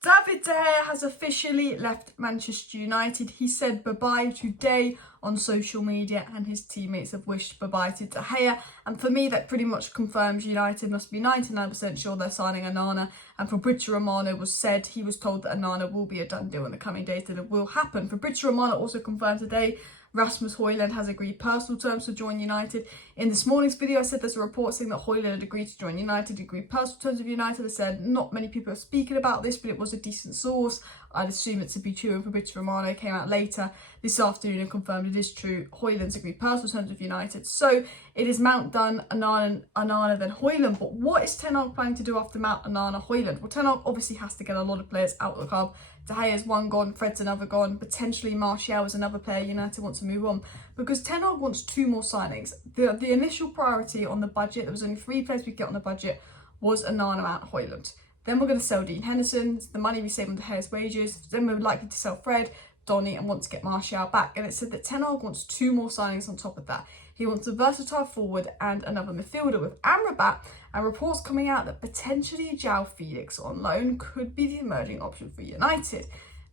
David De Gea has officially left Manchester United. He said bye-bye today on social media, and his teammates have wished bye-bye to De Gea. And for me, that pretty much confirms United must be 99% sure they're signing Onana. And Fabrizio Romano he was told that Onana will be a done deal in the coming days, that it will happen. Fabrizio Romano also confirmed today Ramus Hojlund has agreed personal terms to join United. In this morning's video, I said there's a report saying that Hojlund had agreed to join United, agreed personal terms with United. I said not many people are speaking about this, but it was a decent source. I'd assume it to be true, and Fabrizio Romano came out later this afternoon and confirmed it is true. Hojlund's agreed personal terms with United. So it is Mount done, Onana then Hojlund. But what is Ten Hag planning to do after Mount, Onana, Hojlund? Well, Ten Hag obviously has to get a lot of players out of the club. De Gea's one gone, Fred's another gone, potentially Martial is another player United want to move on, because Ten Hag wants 2 more signings. The initial priority on the budget, there was only 3 players we could get on the budget, was Onana, Mount, Hojlund. Then we're going to sell Dean Henderson, the money we save on De Gea's wages. Then we're likely to sell Fred, Donny, and want to get Martial back. And it said that Ten Hag wants 2 more signings on top of that. He wants a versatile forward and another midfielder with Amrabat, and reports coming out that potentially Joao Felix on loan could be the emerging option for United.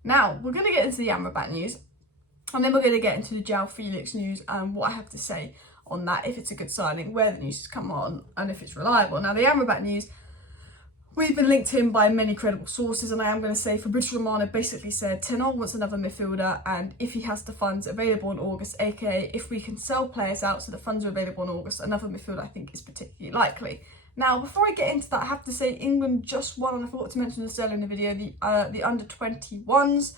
Now, we're going to get into the Amrabat news, and then we're going to get into the Joao Felix news and what I have to say on that, if it's a good signing, where the news has come on, and if it's reliable. Now, the Amrabat news, we've been linked in by many credible sources, and I am going to say Fabrizio Romano basically said Ten Hag wants another midfielder, and if he has the funds available in August, aka if we can sell players out so the funds are available in August, another midfielder I think is particularly likely. Now, before I get into that, I have to say England just won, and I forgot to mention this earlier in the video, the under-21s.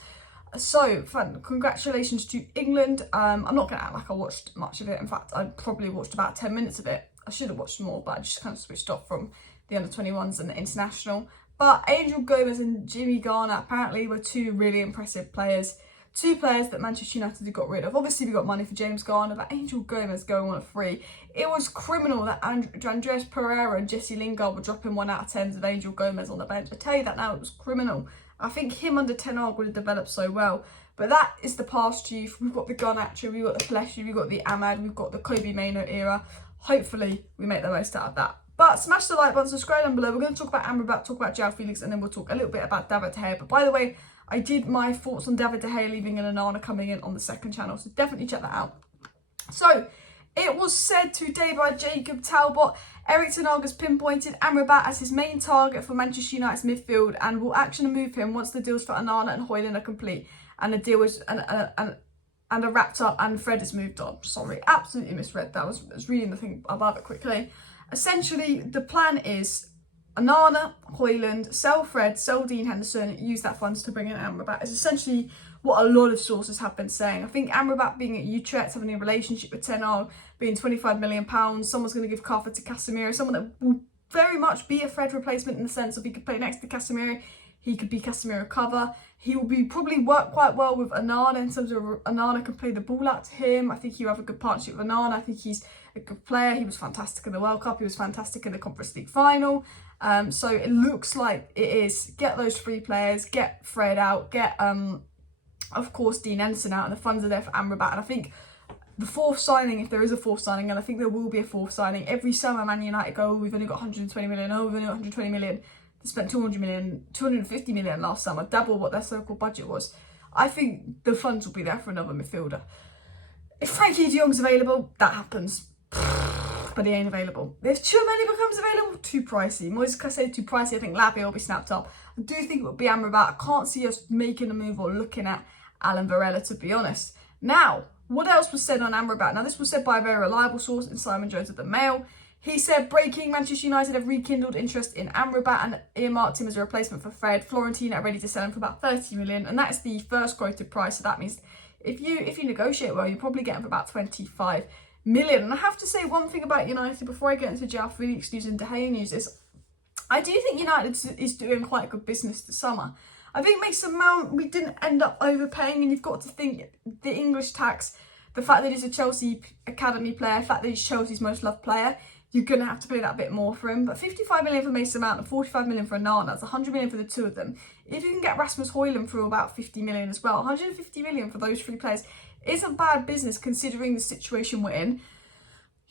So, congratulations to England. I'm not going to act like I watched much of it. In fact, I probably watched about 10 minutes of it. I should have watched more, but I just kind of switched off from the under-21s and the international. But Angel Gomez and Jimmy Garner apparently were 2 really impressive players. 2 players that Manchester United had got rid of. Obviously, we got money for James Garner, but Angel Gomez going on a free. It was criminal that Andres Pereira and Jesse Lingard were dropping 1 out of 10s with Angel Gomez on the bench. I tell you that now, it was criminal. I think him under Ten Hag would have developed so well. But that is the past youth. We've got the Garnacho, we've got the Fleshy, we've got the Ahmad, we've got the Kobe Mainoo era. Hopefully, we make the most out of that. But smash the like button, subscribe down below. We're going to talk about Amrabat, talk about Joao Felix, and then we'll talk a little bit about David De Gea. But by the way, I did my thoughts on David De Gea leaving and Onana coming in on the 2nd channel, so definitely check that out. So, it was said today by Jacob Talbot, Erik ten Hag has pinpointed Amrabat as his main target for Manchester United's midfield and will action and move him once the deals for Onana and Hojlund are complete and the deal is and are wrapped up and Fred has moved on. Sorry, absolutely misread that. I was reading the thing above it quickly. Essentially, the plan is Onana, Hojlund, sell Fred, sell Dean Henderson, use that funds to bring in Amrabat. It's essentially what a lot of sources have been saying. I think Amrabat being at Utrecht, having a relationship with Ten Hag, being £25 million, someone's going to give Carver to Casemiro, someone that will very much be a Fred replacement in the sense of he could play next to Casemiro, he could be Casemiro cover. He will probably work quite well with Onana in terms of Onana can play the ball out to him. I think he'll have a good partnership with Onana. I think he's a good player. He was fantastic in the World Cup. He was fantastic in the Conference League final. So it looks like it is get those 3 players, get Fred out, get of course Dean Henderson out, and the funds are there for Amrabat. And I think the 4th signing, if there is a 4th signing, and I think there will be a 4th signing, every summer Man United go, oh, we've only got 120 million, oh, we've only got 120 million. They spent 200 million, 250 million last summer, double what their so-called budget was. I think the funds will be there for another midfielder. If Frankie de Jong's available, that happens. But he ain't available. If Tchouameni becomes available, too pricey. Moises Caicedo too pricey. I think Lavia will be snapped up. I do think it would be Amrabat. I can't see us making a move or looking at Alan Varela, to be honest. Now, what else was said on Amrabat? Now, this was said by a very reliable source in Simon Jones of the Mail. He said, breaking, Manchester United have rekindled interest in Amrabat and earmarked him as a replacement for Fred. Fiorentina are ready to sell him for about 30 million, and that's the first quoted price. So that means if you negotiate well, you're probably getting for about 25 million. And I have to say one thing about United before I get into Joao Felix news and De Gea news is I do think United is doing quite good business this summer. I think Mason Mount, we didn't end up overpaying, and you've got to think the English tax, the fact that he's a Chelsea academy player, the fact that he's Chelsea's most loved player, you're going to have to pay that bit more for him. But 55 million for Mason Mount and 45 million for Onana, that's 100 million for the 2 of them. If you can get Ramus Hojlund through about 50 million as well, 150 million for those 3 players isn't bad business considering the situation we're in.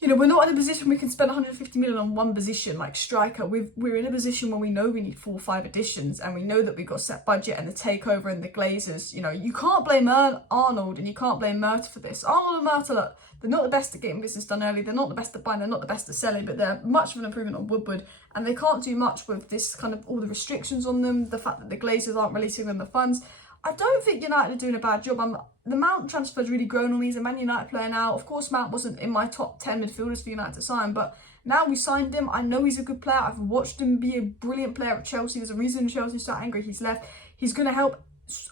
you know, we're not in a position we can spend 150 million on one position like striker. We're in a position where we know we need 4 or 5 additions, and we know that we've got set budget and the takeover and the Glazers. You know, you can't blame Arnold and you can't blame Murta for this. Arnold and Murta, look, they're not the best at getting business done early. They're not the best at buying. They're not the best at selling, but they're much of an improvement on Woodward, and they can't do much with this kind of all the restrictions on them. The fact that the Glazers aren't releasing them the funds. I don't think United are doing a bad job. The Mount transfer's really grown on me. He's a Man United player now. Of course, Mount wasn't in my top 10 midfielders for United to sign, but now we signed him. I know he's a good player. I've watched him be a brilliant player at Chelsea. There's a reason Chelsea's so angry he's left. He's going to help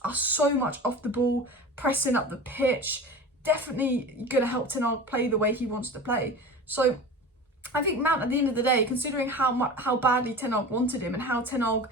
us so much off the ball, pressing up the pitch. Definitely going to help Ten Hag play the way he wants to play. So I think Mount, at the end of the day, considering how badly Ten Hag wanted him and how Ten Hag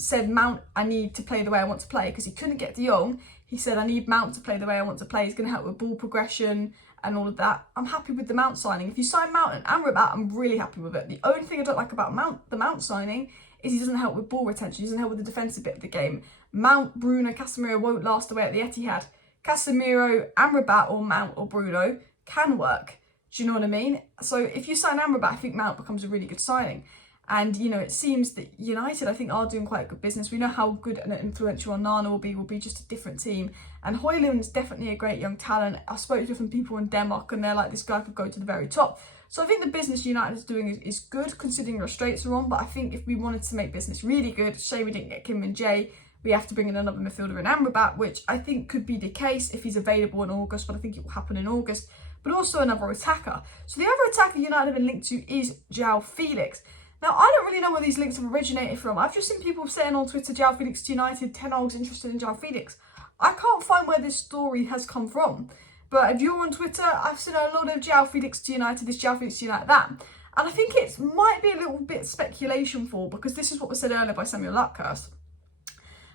said, Mount, I need to play the way I want to play, because he couldn't get De Jong. He said, I need Mount to play the way I want to play. He's going to help with ball progression and all of that. I'm happy with the Mount signing. If you sign Mount and Amrabat, I'm really happy with it. The only thing I don't like about the Mount signing is he doesn't help with ball retention. He doesn't help with the defensive bit of the game. Mount, Bruno, Casemiro won't last away at the Etihad. Casemiro, Amrabat or Mount or Bruno can work. Do you know what I mean? So if you sign Amrabat, I think Mount becomes a really good signing. And, you know, it seems that United, I think, are doing quite a good business. We know how good and influential Onana will be just a different team. And Hojlund's definitely a great young talent. I spoke to different people in Denmark and they're like, this guy could go to the very top. So I think the business United is doing is good, considering restraints are on. But I think if we wanted to make business really good, shame we didn't get Kim and Jay, we have to bring in another midfielder in Amrabat, which I think could be the case if he's available in August, but I think it will happen in August. But also another attacker. So the other attacker United have been linked to is Joao Felix. Now, I don't really know where these links have originated from. I've just seen people saying on Twitter, Joao Felix to United, Ten Hag's interested in Joao Felix. I can't find where this story has come from. But if you're on Twitter, I've seen a lot of Joao Felix to United, this Joao Felix to United, that. And I think it might be a little bit speculation because this is what was said earlier by Samuel Luckhurst.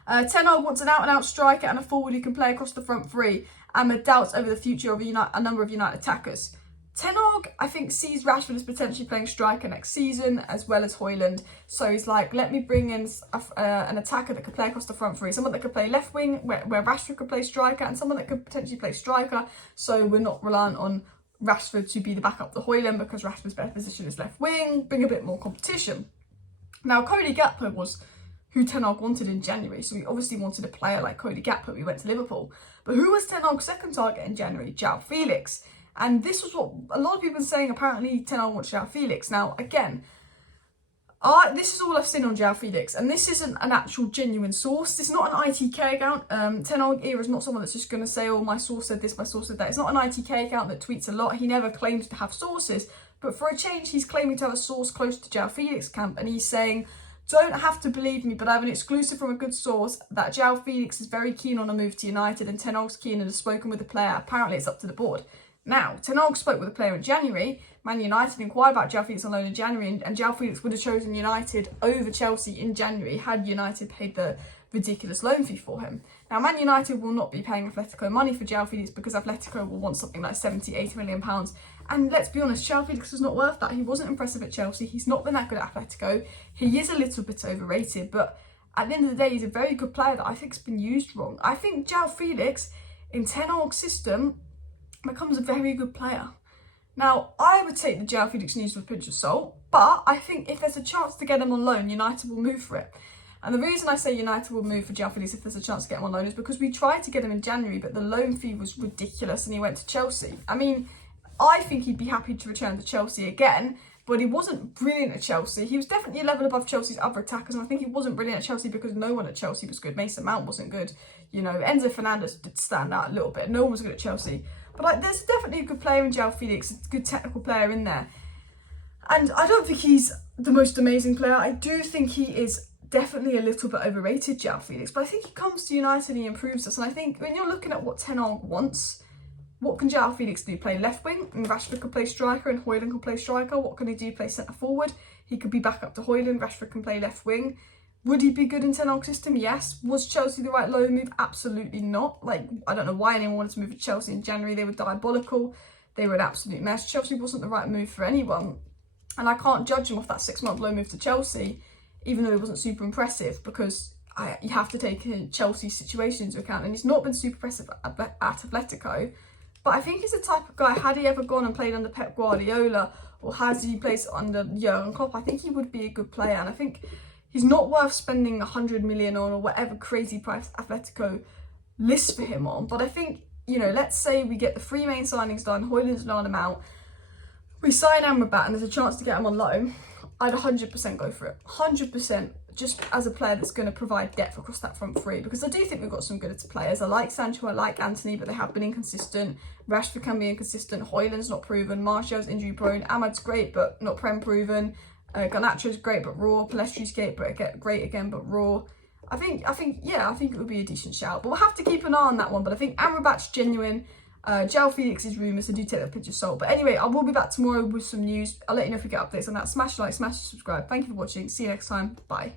Ten Hag wants an out-and-out striker and a forward who can play across the front three, and with doubts over the future of a number of United attackers. Ten Hag, I think, sees Rashford as potentially playing striker next season, as well as Hojlund. So he's like, let me bring in an attacker that could play across the front three. Someone that could play left wing, where Rashford could play striker, and someone that could potentially play striker. So we're not reliant on Rashford to be the backup to Hojlund, because Rashford's better position is left wing, bring a bit more competition. Now, Cody Gakpo was who Ten Hag wanted in January. So we obviously wanted a player like Cody Gakpo. We went to Liverpool. But who was Ten Hag's second target in January? Joao Felix. And this was what a lot of people are saying. Apparently, Ten Hag wants Joao Felix. Now, again, this is all I've seen on Joao Felix. And this isn't an actual genuine source. It's not an ITK account. Ten Hag era is not someone that's just going to say, oh, my source said this, my source said that. It's not an ITK account that tweets a lot. He never claims to have sources. But for a change, he's claiming to have a source close to Joao Felix camp. And he's saying, don't have to believe me, but I have an exclusive from a good source that Joao Felix is very keen on a move to United, and Ten Hag's keen and has spoken with the player. Apparently, it's up to the board. Now, Ten Hag spoke with the player in January. Man United inquired about Joao Felix on loan in January, and Joao Felix would have chosen United over Chelsea in January had United paid the ridiculous loan fee for him. Now, Man United will not be paying Atletico money for Joao Felix because Atletico will want something like £70-80 million. And let's be honest, Joao Felix is not worth that. He wasn't impressive at Chelsea. He's not been that good at Atletico. He is a little bit overrated, but at the end of the day, he's a very good player that I think has been used wrong. I think Joao Felix, in Ten Hag's system, becomes a very good player. Now, I would take the Joao Felix news with a pinch of salt, but I think if there's a chance to get him on loan, United will move for it. And the reason I say United will move for Joao Felix if there's a chance to get him on loan is because we tried to get him in January, but the loan fee was ridiculous and he went to Chelsea. I mean, I think he'd be happy to return to Chelsea again, but he wasn't brilliant at Chelsea. He was definitely a level above Chelsea's other attackers, and I think he wasn't brilliant at Chelsea because no one at Chelsea was good. Mason Mount wasn't good. You know, Enzo Fernandez did stand out a little bit. No one was good at Chelsea. But like, there's definitely a good player in Joao Felix, a good technical player in there. And I don't think he's the most amazing player. I do think he is definitely a little bit overrated, Joao Felix. But I think he comes to United and he improves us. And I think when you're looking at what Ten Hag wants, what can Joao Felix do? Play left wing, and Rashford could play striker, and Hojlund can play striker. What can he do? Play centre forward. He could be back up to Hojlund. Rashford can play left wing. Would he be good in Ten Hag's system? Yes. Was Chelsea the right loan move? Absolutely not. Like, I don't know why anyone wanted to move to Chelsea in January. They were diabolical. They were an absolute mess. Chelsea wasn't the right move for anyone. And I can't judge him off that 6-month loan move to Chelsea, even though it wasn't super impressive, because you have to take Chelsea's situation into account. And he's not been super impressive at Atletico. But I think he's the type of guy, had he ever gone and played under Pep Guardiola, or has he played under Jurgen Klopp, I think he would be a good player. And I think he's not worth spending 100 million on, or whatever crazy price Atletico lists for him on. But I think, you know, let's say we get the 3 main signings done, Hojlund's loan him out, we sign Amrabat and there's a chance to get him on loan, I'd 100% go for it. 100%, just as a player that's going to provide depth across that front three, because I do think we've got some good players. I like Sancho, I like Anthony, but they have been inconsistent. Rashford can be inconsistent. Hojlund's not proven. Martial's injury prone. Ahmad's great, but not Prem proven. Garnacho's great, but raw. Palestri's great, again, but raw. I think it would be a decent shout. But we'll have to keep an eye on that one. But I think Amrabat's genuine. Joao Felix is rumours, so do take that pinch of salt. But anyway, I will be back tomorrow with some news. I'll let you know if we get updates on that. Smash like, smash subscribe. Thank you for watching. See you next time. Bye.